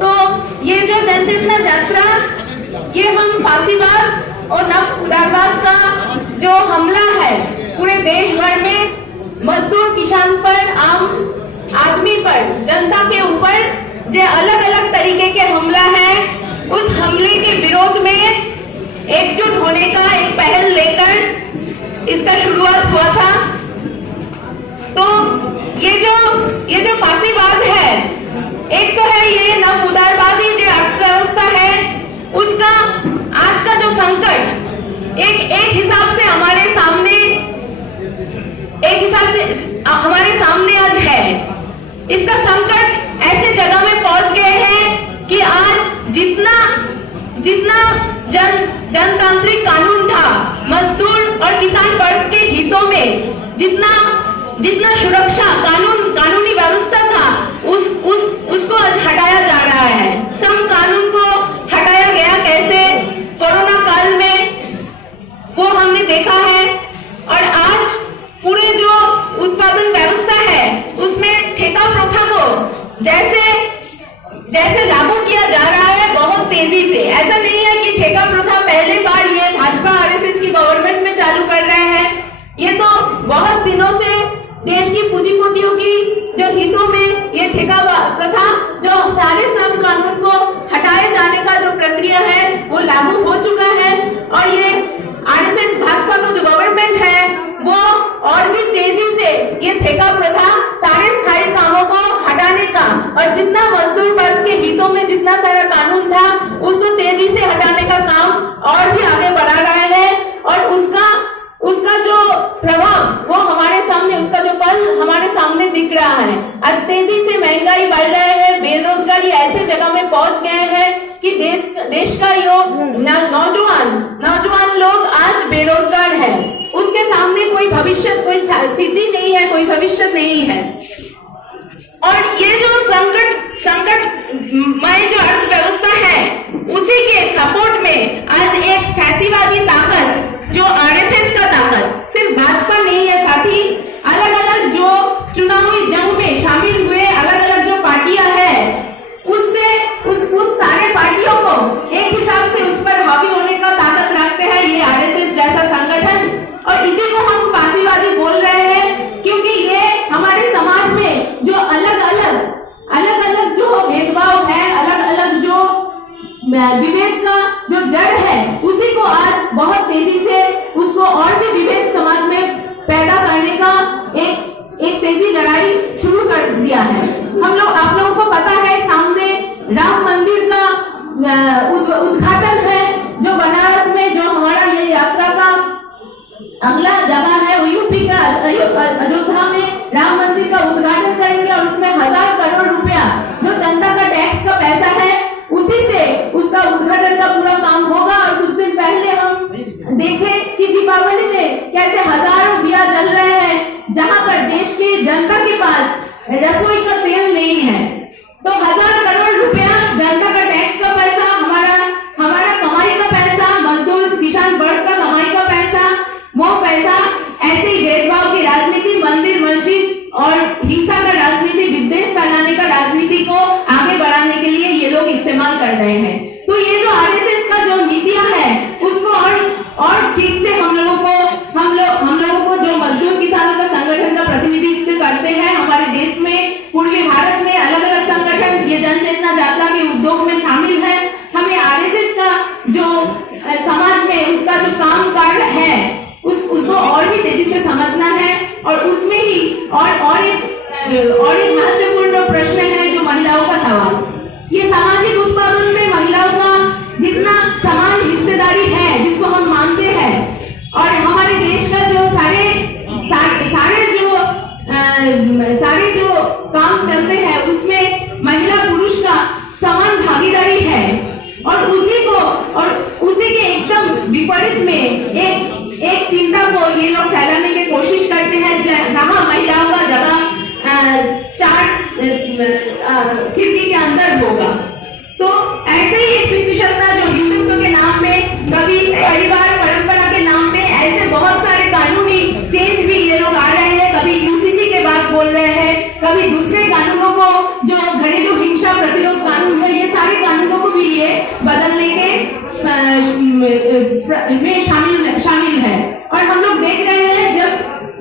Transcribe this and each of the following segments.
तो ये जो जनचेतना यात्रा, ये हम फांसीवाद और नव उदारवाद का जो हमला है पूरे देश भर में मजदूर किसान पर, आम आदमी पर, जनता के ऊपर जो अलग अलग तरीके के हमला है, उस हमले के विरोध में एकजुट होने का एक पहल लेकर इसका शुरुआत हुआ था। तो ये जो फांसीवाद है, एक तो है ये नव उदारवादी जो अर्थव्यवस्था है, उसका आज का जो संकट एक हिसाब से हमारे सामने आज है। इसका संकट ऐसे जगह में पहुंच गए हैं कि आज जितना जनतांत्रिक कानून था मजदूर और किसान वर्ग के हितों में, जितना सुरक्षा कानूनी व्यवस्था था, उसको आज हटाया जा रहा है। श्रम कानून को हटाया गया कैसे, कोरोना काल में वो हमने देखा है। और आज पूरे जो उत्पादन व्यवस्था है उसमें ठेका प्रथा को जैसे लागू किया जा रहा है बहुत तेजी से। ऐसा नहीं है कि ठेका प्रथा पहले बार ये भाजपा आरएसएस की गवर्नमेंट में चालू कर रहे हैं, ये तो बहुत दिनों से देश की पूंजीपतियों की जो हितों में ये ठेका प्रथा, जो सारे श्रम कानून को हटाए जाने का जो प्रक्रिया है वो लागू हो चुका है। और ये आरएसएस भाजपा का जो गवर्नमेंट है वो और भी तेजी से ये ठेका प्रथा, सारे स्थायी कामों को हटाने का, और जितना मजदूर वर्ग के हितों में जितना सारा कानून था उसको तेजी से हटाने का काम और भी आगे बढ़ा रहा है। और उसका जो प्रभाव वो हमारे सामने, उसका जो फल हमारे सामने दिख रहा है। आज तेजी से महंगाई बढ़ रहा है, बेरोजगारी ऐसे जगह में पहुंच गए हैं कि देश का यो नौजवान लोग आज बेरोजगार है, उसके सामने कोई भविष्य, कोई स्थिति नहीं है, कोई भविष्य नहीं है। और ये जो संकटमय जो अर्थव्यवस्था है उसी के सपोर्ट में आज एक फैसीवादी ताकत, जो आरएसएस का ताकत, सिर्फ भाजपा नहीं है साथी, अलग अलग जो चुनावी जंग में शामिल हुए अलग अलग जो पार्टियां हैं, उस सारे पार्टियों को एक हिसाब से उस पर हावी होने का ताकत रखते हैं ये आरएसएस जैसा संगठन। और इसी को हम फांसीवादी बोल रहे हैं, क्योंकि ये हमारे समाज में जो अलग अलग जो भेदभाव है, अलग अलग जो विभेद का जो जड़ है, उसी को आज बहुत तेजी से उसको और भी विभेद समाज में पैदा करने का एक तेजी लड़ाई शुरू कर दिया है। आप लोगों को पता है, सामने राम मंदिर का उद्घाटन है, जो बनारस में जो हमारा ये यात्रा का अगला जगह है, यूपी का अयोध्या में राम मंदिर का उद्घाटन करेंगे और उसमें 1000 करोड़ रुपया जो जनता का टैक्स का पैसा है, उसी से उसका उद्घाटन का पूरा काम होगा। और कुछ दिन पहले हम देखे कि दीपावली में कैसे हजारों दिया जल रहे हैं, जहां पर देश की जनता के पास रसोई का तेल नहीं है। तो 1000 करोड़ रुपया जनता का टैक्स का पैसा, हमारा कमाई का पैसा, मजदूर किसान वर्ग का कमाई का पैसा, वो पैसा ऐसे ही भेदभाव की राजनीति, मंदिर मस्जिद और हिंसा का राजनीति, विद्वेष फैलाने का राजनीति को आगे बढ़ाने के लिए ये लोग इस्तेमाल कर रहे हैं। तो ये जो आरएसएस का जो नीतियां है उसको और ठीक से हम लोगों को जो मजदूर किसानों का संगठन का प्रतिनिधित्व करते हैं हमारे देश में, पूर्वी भारत में अलग अलग संगठन ये जनचेतना यात्रा के उद्योग में शामिल है। हमें आरएसएस का जो समाज में उसका जो काम काज है उसको और भी तेजी से समझना है। और उसमें ही और एक महत्वपूर्ण प्रश्न है जो महिलाओं का सवाल। ये सामाजिक उत्पादन में महिलाओं का जितना समान हिस्सेदारी है, जिसको हम मानते हैं, और हमारे देश का जो सारे जो काम चलते हैं उसमें महिला पुरुष का समान भागीदारी है। और उसी के एकदम विपरीत में एक चिंता को ये लोग फैलाने की कोशिश करते हैं, जहां महिलाओं का जगह 4 खिड़की के अंदर होगा। तो ऐसे ही एक वित्तीयता जो हिंदुत्व के नाम में, कभी परिवार परंपरा के नाम में, ऐसे बहुत सारे कानूनी चेंज भी ये लोग आ रहे हैं। कभी यूसीसी के बात बोल रहे हैं, कभी दूसरे कानूनों को, जो घरेलू हिंसा प्रतिरोध कानून में शामिल है। और हम लोग देख रहे हैं जब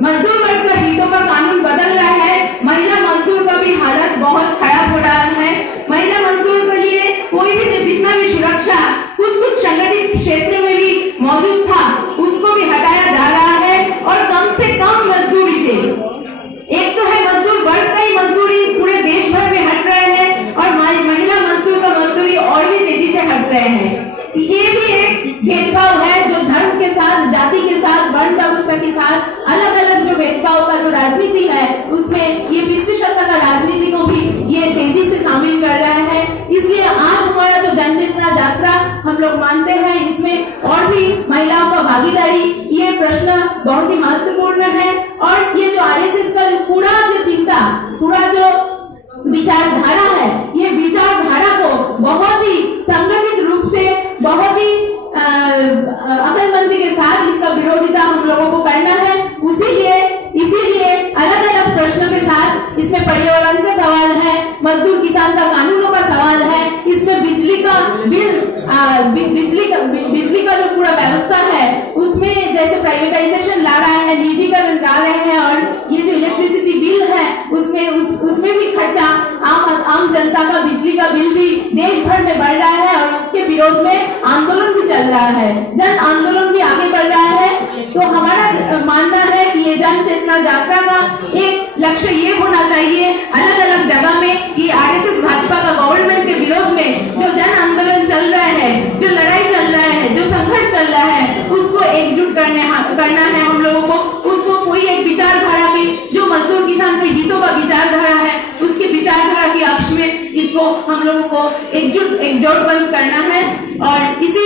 मजदूर वर्ग का हितों का कानून बदल रहा है, महिला मजदूर का भी हालत बहुत खराब हो रहा है। महिला मजदूर के लिए कोई भी जितना भी सुरक्षा कुछ संगठित क्षेत्र में भी मौजूद था उसको भी हटाया जा रहा है। और कम से कम मजदूरी से, एक तो है मजदूर वर्ग का ही मजदूरी पूरे देश भर में हट रहे हैं और महिला मजदूर का मजदूरी और भी तेजी से हट रहे हैं। ये भी एक भेदभाव है जो धर्म के साथ, जाति के साथ, वर्ण व्यवस्था के साथ अलग अलग जो भेदभाव का जो राजनीति है उसमें ये पितृसत्ता का राजनीति को भी ये तेजी से शामिल कर रहा है। इसलिए आज हमारा जो जन चेतना यात्रा हम लोग मानते हैं इसमें और भी महिलाओं का भागीदारी, ये प्रश्न बहुत ही महत्वपूर्ण है। और ये जो आरएसएस का पूरा जो चिंता, पूरा जो विचारधारा है, ये विचारधारा को बहुत ही संगठित रूप से, बहुत ही अकलमंदी के साथ इसका विरोधिता हम लोगों को करना है। इसीलिए अलग अलग प्रश्नों के साथ इसमें पर्यावरण का सवाल है, मजदूर किसान का कानूनों का सवाल है, इसमें बिजली का बिल, बिजली का जो पूरा व्यवस्था है उसमें जैसे प्राइवेटाइजेशन ला रहा है, निजीकरण ला रहे हैं, और ये जो इलेक्ट्रिसिटी बिल है उसमें भी खर्चा, आम जनता का बिजली का बिल भी देश भर में बढ़ रहा है और उसके विरोध में आंदोलन भी चल रहा है, जन आंदोलन भी आगे बढ़ रहा है। तो हमारा मानना है कि ये जन चेतना यात्रा का एक लक्ष्य ये होना चाहिए अलग अलग जगह में कि आरएसएस भाजपा का गवर्नमेंट के विरोध में जो जन आंदोलन चल रहा है, जो लड़ाई चल रहा है, जो संघर्ष चल रहा है, उसको एकजुट करना है हम लोगों को। उसको कोई एक विचारधारा की, जो मजदूर किसान के हितों का विचारधारा है उसकी विचारधारा के पक्ष में इसको हम लोगों को एकजुट करना है। और इसी